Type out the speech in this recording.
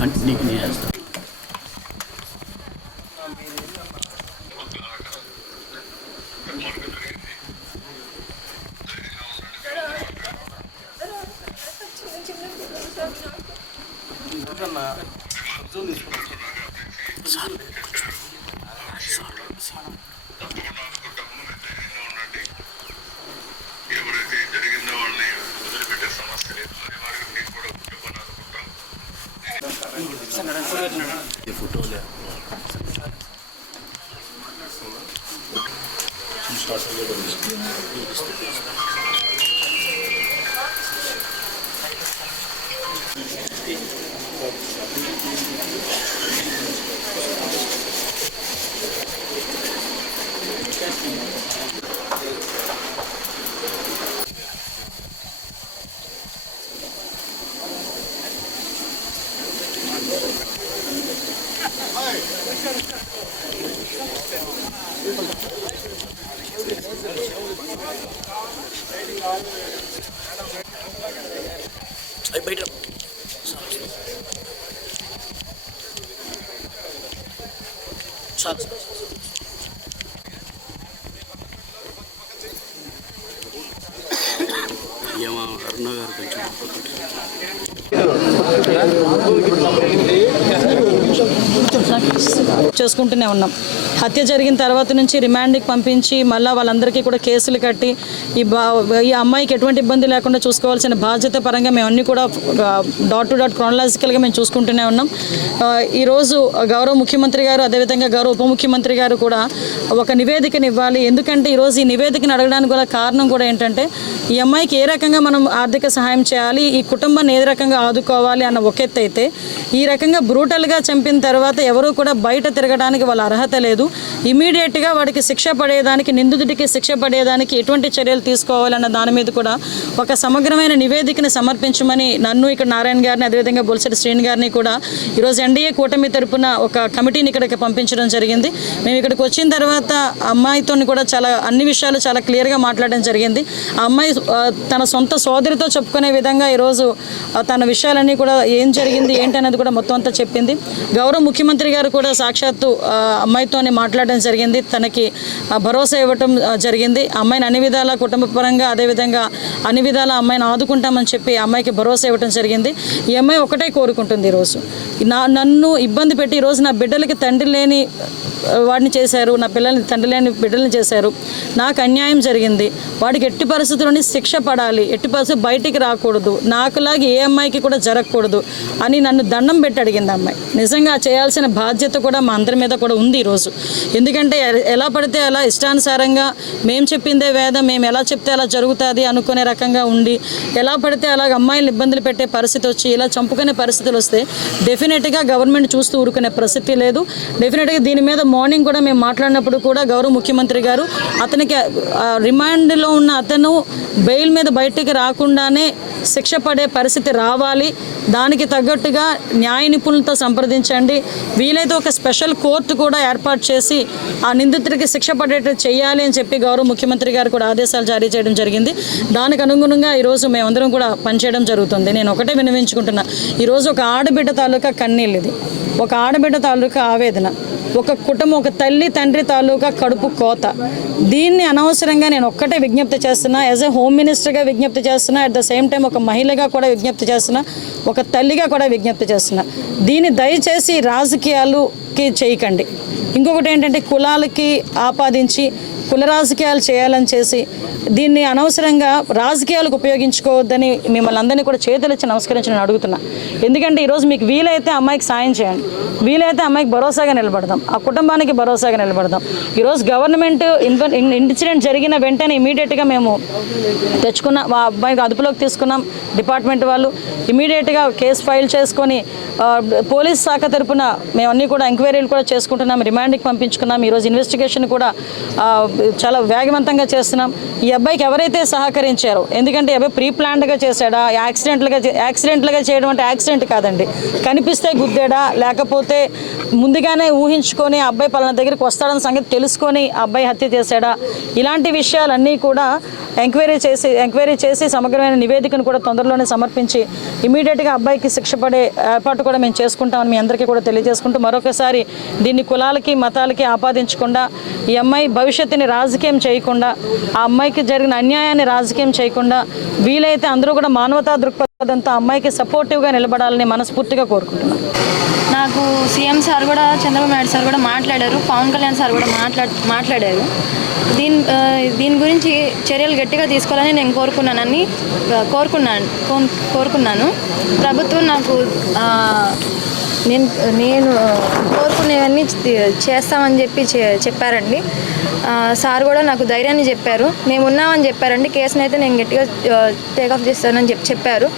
Continue చేస్తాం. ఎవరైతే జరిగిందో వాళ్ళని వదిలిపెట్టే సమస్య లేదు. మీకు కూడా కుటుంబాన్ని అనుకుంటాం. ఫోటోలే బయట ఏమో అరుణ గారు కొంచెం చేసుకుంటూనే ఉన్నాం. హత్య జరిగిన తర్వాత నుంచి రిమాండ్కి పంపించి మళ్ళీ వాళ్ళందరికీ కూడా కేసులు కట్టి ఈ అమ్మాయికి ఎటువంటి ఇబ్బంది లేకుండా చూసుకోవాల్సిన బాధ్యత పరంగా మేము అన్నీ కూడా డాట్ టు డాట్ క్రానలాజికల్గా మేము చూసుకుంటూనే ఉన్నాం. ఈరోజు గౌరవ ముఖ్యమంత్రి గారు అదేవిధంగా గౌరవ ఉప ముఖ్యమంత్రి గారు కూడా ఒక నివేదికను ఇవ్వాలి. ఎందుకంటే ఈరోజు ఈ నివేదికను అడగడానికి కూడా కారణం కూడా ఏంటంటే ఈ అమ్మాయికి ఏ రకంగా మనం ఆర్థిక సహాయం చేయాలి, ఈ కుటుంబాన్ని ఏ రకంగా ఆదుకోవాలి అన్న ఒక ఎత్తు అయితే, ఈ రకంగా బ్రూటల్గా చంపిన తర్వాత ఎవరూ కూడా బయట తిరగడానికి వాళ్ళ అర్హత లేదు. ఇమీడియట్గా వాడికి శిక్ష పడేదానికి, నిందితుడికి శిక్ష పడేదానికి ఎటువంటి చర్యలు తీసుకోవాలన్న దాని మీద కూడా ఒక సమగ్రమైన నివేదికను సమర్పించమని నన్ను, ఇక్కడ నారాయణ గారిని, అదేవిధంగా బొలిశెట్టి శ్రీని గారిని కూడా ఈరోజు ఎన్డీఏ కూటమి తరపున ఒక కమిటీని ఇక్కడికి పంపించడం జరిగింది. మేము ఇక్కడికి వచ్చిన తర్వాత అమ్మాయితో కూడా అన్ని విషయాలు చాలా క్లియర్గా మాట్లాడడం జరిగింది. ఆ అమ్మాయి తన సొంత సోదరితో చెప్పుకునే విధంగా ఈరోజు తన విషయాలన్నీ కూడా ఏం జరిగింది ఏంటి అనేది కూడా మొత్తం అంతా చెప్పింది. గౌరవ ముఖ్యమంత్రి గారు కూడా సాక్షాత్తు అమ్మాయితోనే మాట్లాడడం జరిగింది, తనకి భరోసా ఇవ్వటం జరిగింది. అమ్మాయిని అన్ని విధాల కుటుంబ పరంగా అదేవిధంగా అన్ని విధాల అమ్మాయిని ఆదుకుంటామని చెప్పి అమ్మాయికి భరోసా ఇవ్వటం జరిగింది. ఈ అమ్మాయి ఒకటే కోరుకుంటుంది, ఈరోజు నన్ను ఇబ్బంది పెట్టి ఈరోజు నా బిడ్డలకి తండ్రి లేని వాడిని చేశారు, నా పిల్లల్ని తండ్రి లేని బిడ్డల్ని చేశారు, నాకు అన్యాయం జరిగింది, వాడికి ఎట్టి పరిస్థితుల్లోని శిక్ష పడాలి, ఎట్టి పరిస్థితి బయటికి రాకూడదు, నాకులాగా ఏ అమ్మాయికి కూడా జరగకూడదు అని నన్ను దండం పెట్టి అడిగింది అమ్మాయి. నిజంగా చేయాల్సిన బాధ్యత కూడా మా అందరి మీద కూడా ఉంది ఈరోజు. ఎందుకంటే ఎలా పడితే అలా ఇష్టానుసారంగా మేము చెప్పిందే వేదం, మేము ఎలా చెప్తే అలా జరుగుతుంది అనుకునే రకంగా ఉండి, ఎలా పడితే అలాగ అమ్మాయిలు ఇబ్బందులు పెట్టే పరిస్థితి వచ్చి ఇలా చంపుకునే పరిస్థితులు వస్తే డెఫినెట్గా గవర్నమెంట్ చూస్తూ ఊరుకునే పరిస్థితి లేదు. డెఫినెట్గా దీని మీద మార్నింగ్ కూడా మేము మాట్లాడినప్పుడు కూడా గౌరవ ముఖ్యమంత్రి గారు అతనికి రిమాండ్లో ఉన్న అతను బెయిల్ మీద బయటికి రాకుండానే శిక్ష పడే పరిస్థితి రావాలి, దానికి తగ్గట్టుగా న్యాయ నిపుణులతో సంప్రదించండి, వీలైతే ఒక స్పెషల్ కోర్టు కూడా ఏర్పాటు చేసి ఆ నిందితుడికి శిక్ష పడేటట్టు చేయాలి అని చెప్పి గౌరవ ముఖ్యమంత్రి గారు కూడా ఆదేశాలు జారీ చేయడం జరిగింది. దానికి అనుగుణంగా ఈరోజు మేమందరం కూడా పనిచేయడం జరుగుతుంది. నేను ఒకటే విన్నవించుకుంటున్నా, ఈరోజు ఒక ఆడబిడ్డ తాలూకా కన్నీళ్ళు, ఇది ఒక ఆడబిడ్డ తాలూకా ఆవేదన, ఒక కుటుంబం, ఒక తల్లి తండ్రి తాలూకా కడుపు కోత. దీన్ని అనవసరంగా నేను ఒక్కటే విజ్ఞప్తి చేస్తున్నా, యాజ్ ఏ హోమ్ మినిస్టర్గా విజ్ఞప్తి చేస్తున్నా, అట్ ద సేమ్ టైం ఒక మహిళగా కూడా విజ్ఞప్తి చేస్తున్నా, ఒక తల్లిగా కూడా విజ్ఞప్తి చేస్తున్నా, దీన్ని దయచేసి రాజకీయాలకి చేయకండి. ఇంకొకటి ఏంటంటే కులాలకి ఆపాదించి కుల రాజకీయాలు చేయాలని చేసి దీన్ని అనవసరంగా రాజకీయాలకు ఉపయోగించుకోవద్దని మిమ్మల్ని అందరినీ కూడా చేతులెత్తి నమస్కరించి నేను అడుగుతున్నా. ఎందుకంటే ఈరోజు మీకు వీలైతే అమ్మాయికి సాయం చేయండి, వీలైతే అమ్మాయికి భరోసాగా నిలబడదాం, ఆ కుటుంబానికి భరోసాగా నిలబడదాం. ఈరోజు గవర్నమెంట్ ఇన్సిడెంట్ జరిగిన వెంటనే ఇమీడియట్గా మేము తెచ్చుకున్న మా అబ్బాయికి అదుపులోకి తీసుకున్నాం. డిపార్ట్మెంట్ వాళ్ళు ఇమీడియట్గా కేసు ఫైల్ చేసుకొని పోలీస్ శాఖ తరపున మేము అన్నీ కూడా ఎంక్వైరీలు కూడా చేసుకుంటున్నాం, రిమాండ్కి పంపించుకున్నాం. ఈరోజు ఇన్వెస్టిగేషన్ కూడా చాలా వేగవంతంగా చేస్తున్నాం. ఈ అబ్బాయికి ఎవరైతే సహకరించారో, ఎందుకంటే ఈ అబ్బాయి ప్రీ ప్లాన్డ్గా చేశాడా, యాక్సిడెంట్లుగా చేయడం అంటే యాక్సిడెంట్ కాదండి, కనిపిస్తే గుద్దాడా లేకపోతే ముందుగానే ఊహించుకొని ఆ అబ్బాయి పలానా దగ్గరికి వస్తాడన్న సంగతి తెలుసుకొని ఆ అబ్బాయి హత్య చేశాడా, ఇలాంటి విషయాలన్నీ కూడా ఎంక్వైరీ చేసి సమగ్రమైన నివేదికను కూడా తొందరలోనే సమర్పించి ఇమీడియట్గా అబ్బాయికి శిక్ష పడే ఏర్పాటు కూడా మేము చేసుకుంటామని మీ అందరికీ కూడా తెలియజేసుకుంటూ మరొకసారి దీన్ని కులాలకి మతాలకి ఆపాదించకుండా ఈ అమ్మాయి భవిష్యత్తుని రాజకీయం చేయకుండా, ఆ అమ్మాయికి జరిగిన అన్యాయాన్ని రాజకీయం చేయకుండా వీలైతే అందరూ కూడా మానవతా దృక్పథంతో అమ్మాయికి సపోర్టివ్గా నిలబడాలని మనస్ఫూర్తిగా కోరుకుంటున్నాం. నాకు సీఎం సార్ కూడా, చంద్రబాబు నాయుడు సార్ కూడా మాట్లాడారు, పవన్ కళ్యాణ్ సార్ కూడా మాట్లాడారు. దీని గురించి చర్యలు గట్టిగా తీసుకోవాలని నేను కోరుకున్నాను. ప్రభుత్వం నాకు నేను కోరుకునేవన్నీ చేస్తామని చెప్పారండి. సార్ కూడా నాకు ధైర్యాన్ని చెప్పారు, మేము ఉన్నామని చెప్పారండి. కేసునైతే నేను గట్టిగా టేకప్ చేస్తానని చెప్పారు.